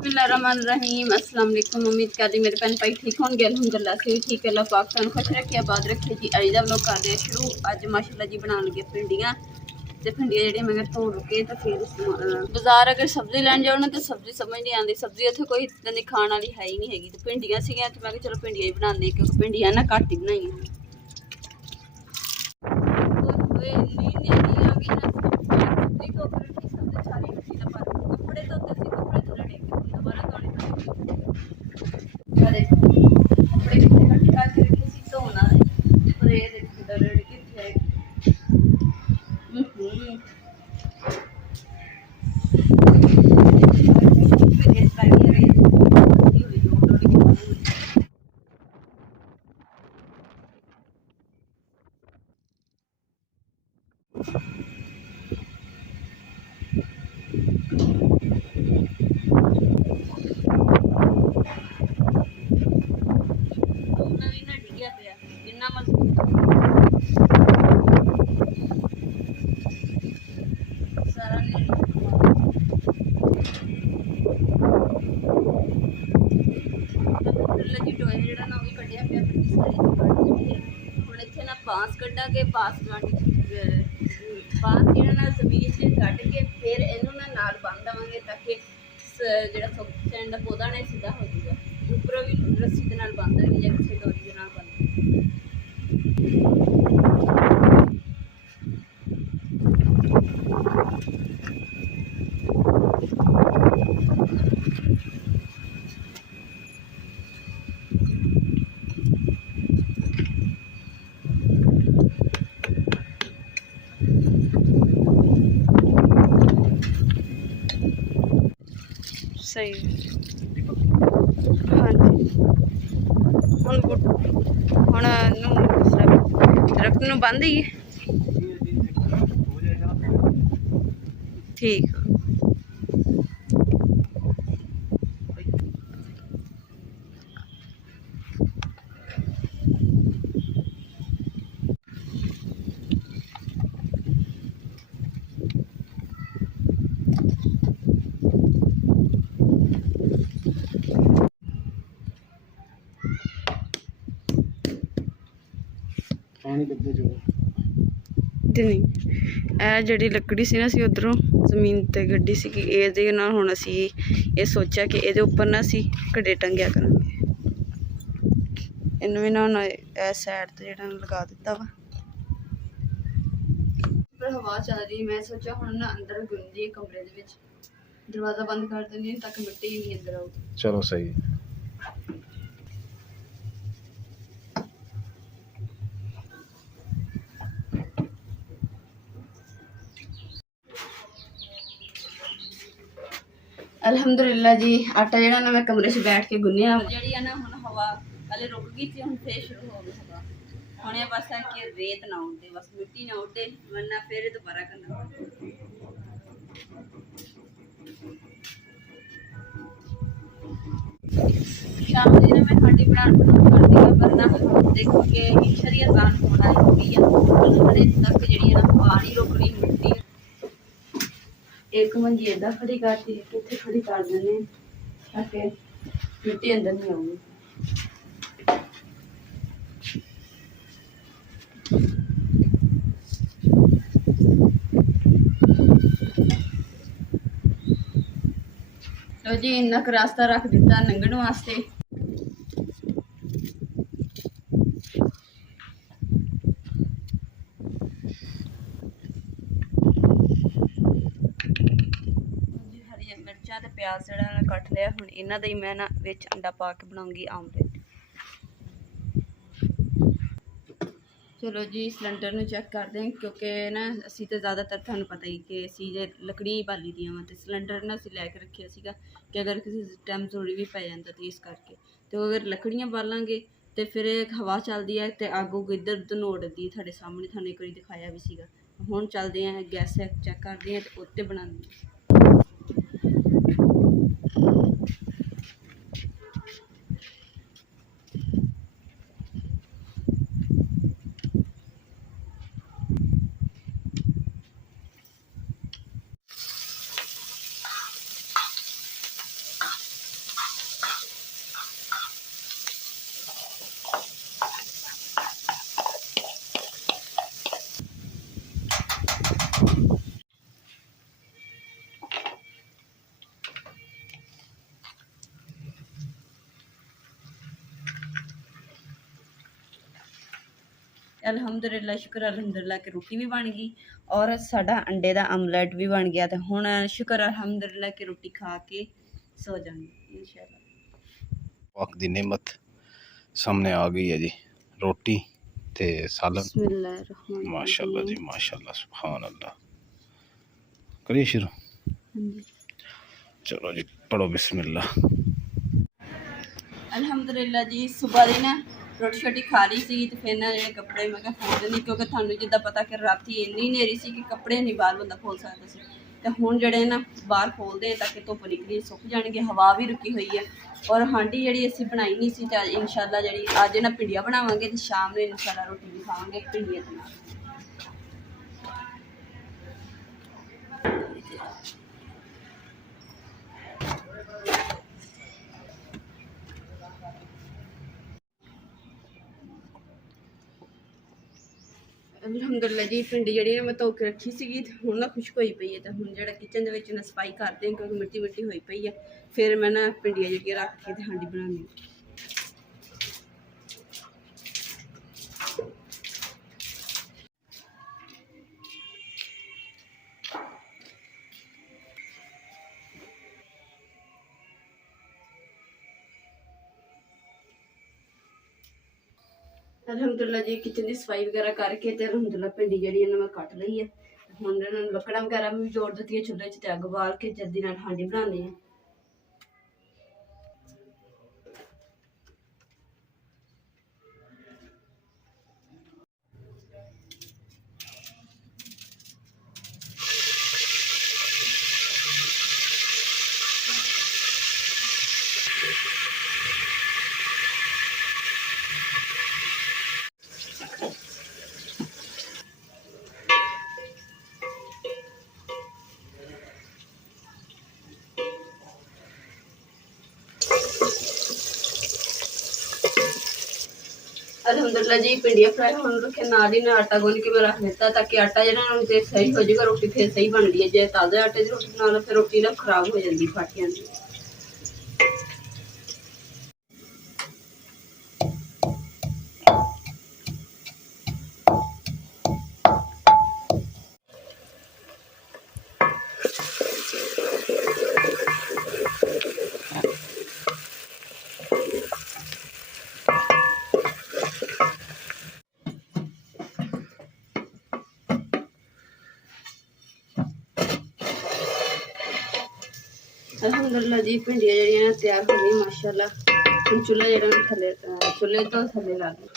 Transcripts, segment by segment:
बिस्मिल्लाहिर्रहमानिर्रहीम। अस्सलाम वालेकुम। उम्मीद करदी मेरे भैन भाई ठीक होंगे। अल्हम्दुलिल्लाह से भी ठीक। अल्लाह पाक तुहानू खुश रखे आबाद रखे जी। अज दा व्लॉग करदे शुरू। अज माशाअल्लाह जी बनान लगे भिंडियां ते भिंडियां जेहड़ियां मैं धोन लगे ते फिर बाजार अगर सब्जी लैन जाओ ना तो सब्जी समझ नहीं आती। सब्जी उत्थे कोई इदां दी खाण वाली है ही नहीं हैगी। ते भिंडियां सीगियां ते मैं कहा चलो भिंडियां ही बनांदे क्योंकि भिंडियां ना घट ही बनाईयां। बांस कड्डांगे बांस बांस ना जमीन से कट के फिर इनू नाल बन देवांगे ताकि जो सैंड का पौधा ने सीधा हो जाएगा। उपरों भी रस्सी के नाल बन देंगे या किसी डोरी के नाल बन सही। हाँ जी हुण दरख्त नूं बंद ही ठीक। जी लकड़ी सी ना असी उधरों जमीन ते गड्डी सी कि ये ना हुण असी ये सोचा कि ये उपर ना असी घड़े टंगिया करांगे। इनू भी ना हुण साइड ते जेहड़ा लगा दिता वा। पर हवा चल रही मैं सोचा हुण ना अंदर गुन जी कमरे दे विच दरवाजा बंद कर देंगे ताकि मिट्टी नहीं अंदर आऊगी। चलो सही। अल्हम्दुलिल्लाह जी आटा जरा ना मैं कमरे से बैठ के गुन्निया जी ना हुण हवा पहले रुक गई थी हुण फिर शुरू हो गई हवा। हुण ये बस है कि रेत ना उड़े बस मिट्टी ना उड़े वरना फिर दोबारा करना। शाम जी ने मैं हांडी बनाना कर दी वरना देखो कि शरीर आसान होना हो गई है हरे तक जी ना हवा नहीं रुकनी मिट्टी एक मंजी इदा खड़ी करती है इतने खड़ी कर देने ताकि मिट्टी अंदर नहीं आऊगी। तो जी इन्ना क रास्ता रख दिता लंघण वास्ते। मिर्चा ते प्याज जरा मैं कट लिया हुण इन्हां दा ही मैं ना विच अंडा पा के बनाऊंगी आमलेट। चलो जी सिलेंडर नूं चेक कर दें क्योंकि ना असी तो ज़्यादातर तुहानूं पता ही कि असी जे लकड़ी बाली दियां वा ते सिलेंडर ना असी लैके रखिया सीगा कि अगर किसी टाइम जरूरी भी पै जांदा ते इस करके तो अगर लकड़ियां बालांगे तो फिर हवा चलती है तो अग उग इधर उधर नोड़दी तुहाडे सामने तुहानूं एक बारी दिखाया भी सीगा। हुण चलदे हैं गैस चेक करदे हैं ते उत्ते बनांदे ਅਲਹਮਦੁਲਿਲਾ, ਸ਼ੁਕਰ ਅਲਹਮਦੁਲਿਲਾ ਕਿ ਰੋਟੀ ਵੀ ਬਣ ਗਈ ਔਰ ਸਾਡਾ ਅੰਡੇ ਦਾ ਆਮਲੇਟ ਵੀ ਬਣ ਗਿਆ। ਤੇ ਹੁਣ ਸ਼ੁਕਰ ਅਲਹਮਦੁਲਿਲਾ ਕਿ ਰੋਟੀ ਖਾ ਕੇ ਸੋ ਜਾਵਾਂਗੇ इंशाअल्लाह। पाक दी नेमत सामने आ गई है जी, रोटी ते सालन। बिस्मिल्लाहिर्रहमानिर्रहीम। माशाअल्लाह जी माशाअल्लाह, सुभान अल्लाह। करिए शुरू। चलो जी, पढ़ो बिस्मिल्लाह। ਅਲਹਮਦੁਲਿਲਾ ਜੀ, ਸੁਬਾਹ ਦੀ ਨਾ ਰੋਟੀ ਛੋਟੀ ਖਾ ਲਈ ਸੀ ਤੇ ਫਿਰ ਨਾ ਜਿਹੜੇ ਕੱਪੜੇ ਮੈਂ ਕਿਹਾ ਫੋਲ ਦਿੰਦੀ, ਕਿਉਂਕਿ ਤੁਹਾਨੂੰ ਜਿੱਦਾਂ ਪਤਾ ਕਿ ਰਾਤੀ ਇੰਨੀ ਹਨੇਰੀ ਸੀ ਕਿ ਕੱਪੜੇ ਨਹੀਂ ਬਾਹਰ ਬੰਦਾ ਫੋਲ ਸਕਦਾ ਸੀ। ਤੇ ਹੁਣ ਜਿਹੜੇ ਨਾ ਬਾਹਰ ਫੋਲਦੇ ਤਾਂ ਕਿ ਧੁੱਪ ਨਿਕਲੀ ਸੁੱਕ ਜਾਣਗੇ, ਹਵਾ ਵੀ ਰੁਕੀ ਹੋਈ ਹੈ। ਔਰ ਹਾਂਡੀ ਜਿਹੜੀ ਅਸੀਂ ਬਣਾਈ ਨਹੀਂ ਸੀ ਤੇ ਇੰਸ਼ਾਅੱਲਾ ਜਿਹੜੀ ਅੱਜ ਨਾ ਭਿੰਡੀਆਂ ਬਣਾਵਾਂਗੇ ਤੇ ਸ਼ਾਮ ਨੂੰ ਇੰਸ਼ਾਅੱਲਾ ਰੋਟੀ ਵੀ ਖਾਵਾਂਗੇ ਭਿੰਡੀਆਂ ਦੇ ਨਾਲ। ਅਲਹਮਦੁਲਿਲਾ ਜੀ, ਭਿੰਡੀ ਜਿਹੜੀ ਹੈ ਮੈਂ ਧੋ ਕੇ ਰੱਖੀ ਸੀਗੀ ਤੇ ਹੁਣ ਨਾ ਖੁਸ਼ਕ ਹੋਈ ਪਈ ਹੈ। ਤੇ ਹੁਣ ਜਿਹੜਾ ਕਿਚਨ ਦੇ ਵਿੱਚ ਨਾ ਸਫਾਈ ਕਰਦੇ ਹਾਂ ਕਿਉਂਕਿ ਮਿੱਟੀ ਮਿੱਟੀ ਹੋਈ ਪਈ ਹੈ। ਫਿਰ ਮੈਂ ਨਾ ਭਿੰਡੀਆਂ ਜਿਹੜੀਆਂ ਰੱਖ ਕੇ ਤੇ ਹਾਂਡੀ ਬਣਾਉਣੀ। ਅਲਹਮਦੁਲਿਲਾ ਜੀ, ਕਿਚਨ ਦੀ ਸਫਾਈ ਵਗੈਰਾ ਕਰਕੇ ਤੇ ਅਲਹਮਦੁਲਿਲਾ ਭਿੰਡੀ ਜਿਹੜੀ ਇਹਨਾਂ ਮੈਂ ਕੱਟ ਲਈ ਹੈ। ਹੁਣ ਇਹਨਾਂ ਨੂੰ ਲੱਕੜਾਂ ਵਗੈਰਾ ਵੀ ਜੋੜ ਦਿੱਤੀਆਂ ਚੁੱਲ੍ਹੇ 'ਚ ਤੇ ਅੱਗ ਬਾਲ ਕੇ ਜਲਦੀ ਨਾਲ ਹਾਂਡੀ ਬਣਾਉਣੀ ਹੈ। ਅਲਹਮਦੁਲਿਲਾ ਜੀ, ਭਿੰਡੀਆਂ ਫਰਾਈ ਹੋਣ ਰੱਖੇ ਨਾਲ ਹੀ ਨਾ ਆਟਾ ਗੁੰਨ ਕੇ ਮੈਂ ਰੱਖ ਦਿੱਤਾ ਤਾਂ ਕਿ ਆਟਾ ਜਿਹੜਾ ਹੁਣ ਤੇ ਸਹੀ ਹੋ ਜਾਏਗਾ, ਰੋਟੀ ਫਿਰ ਸਹੀ ਬਣਦੀ ਹੈ। ਜੇ ਤਾਜ਼ੇ ਆਟੇ ਦੀ ਰੋਟੀ ਨਾਲ ਫਿਰ ਰੋਟੀ ਨਾ ਖਰਾਬ ਹੋ ਜਾਂਦੀ, ਫਟ ਜਾਂਦੀ। ਅਲਹਮਦੁਲਿਲਾ ਜੀ, ਭਿੰਡੀਆਂ ਜਿਹੜੀਆਂ ਤਿਆਰ ਹੋ ਗਈਆਂ ਮਾਸ਼ਾਅੱਲਾ। ਹੁਣ ਚੁੱਲ੍ਹਾ ਜਿਹੜਾ ਥੱਲੇ ਚੁੱਲ੍ਹੇ ਤੋਂ ਥੱਲੇ ਲਾ ਦਿਓ।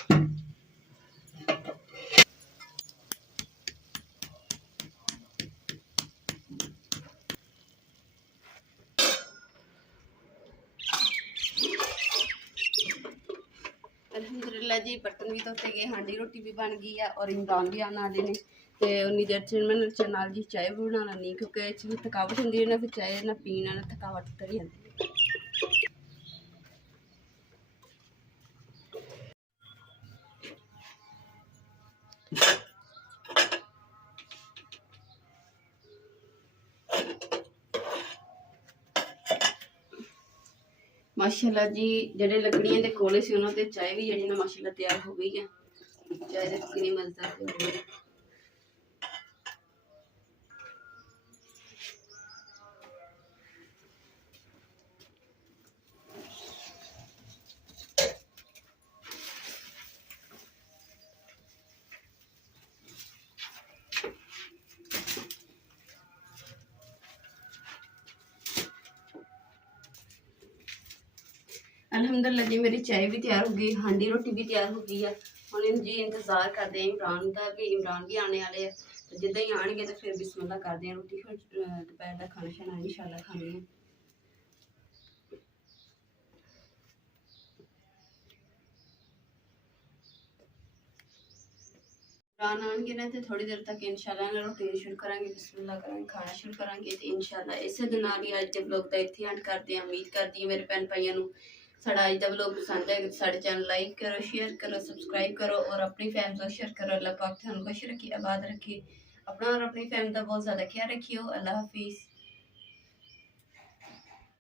ਅਲਹਮਦੁਲਿਲਾ ਜੀ, ਬਰਤਨ ਵੀ ਧੋਤੇ ਗਏ, ਹਾਂਡੀ ਰੋਟੀ ਵੀ ਬਣ ਗਈ ਆ ਔਰ ਇਮਰਾਨ ਵੀ ਆਉਣ ਵਾਲੇ ਨੇ। ਤੇ ਉਨੀ ਦੇਰ 'ਚ ਮੈਂ ਨਾਲ ਜੀ ਚਾਹ ਵੀ ਬਣਾ ਲੈਂਦੀ ਕਿਉਂਕਿ ਇਹ 'ਚ ਵੀ ਥਕਾਵਟ ਹੁੰਦੀ ਹੈ ਨਾ, ਫਿਰ ਚਾਹ ਨਾ ਪੀਣ ਨਾਲ ਥਕਾਵਟ ਉਤਰ ਜਾਂਦੀ ਹੈ। ਮਾਸ਼ਾਅੱਲਾ ਜੀ, ਜਿਹੜੇ ਲੱਕੜੀਆਂ ਦੇ ਕੋਲੇ ਸੀ ਉਹਨਾਂ ਤੇ ਚਾਹ ਵੀ ਜਿਹੜੀ ਨਾ ਮਾਸ਼ਾਅੱਲਾ ਤਿਆਰ ਹੋ ਗਈ ਹੈ। ਚਾਹ ਦੇ ਕਿੰਨੀ ਮਜ਼ੇਦਾਰ ਹੋ ਗਈ। अल्हम्दुलिल्लाह जी, मेरी चाय भी तैयार हो गई, हांडी रोटी भी तैयार हो गई है। हम जी इंतज़ार करते हैं इमरान का कि इमरान भी आने वाले हैं। तो जिदा ही आएंगे तो फिर बिस्मिल्लाह करते हैं रोटी, फिर दोपहर का खाना शाना इंशाल्लाह खाने हैं। इमरान आएंगे ना तो थोड़ी देर तक इंशाल्लाह रोटी शुरू करेंगे, बिस्मिल्लाह करेंगे, खाना शुरू करेंगे। तो इंशाल्लाह इस दे नाल ही अज के ब्लॉग का इत्थे एंड करते हैं। उम्मीद करती है मेरे भैन भाइयों नूं साडा अज दा ब्लॉग पसंद है। साडे चैनल लाइक करो, शेयर करो, सबसक्राइब करो और अपनी फैमिली को शेयर करो। अल्लाह पाक तुहानूं खुश रखे, आबाद रखे। अपना और अपनी फैमिली का बहुत ज़्यादा ख्याल रखियो। अल्लाह हाफिज़।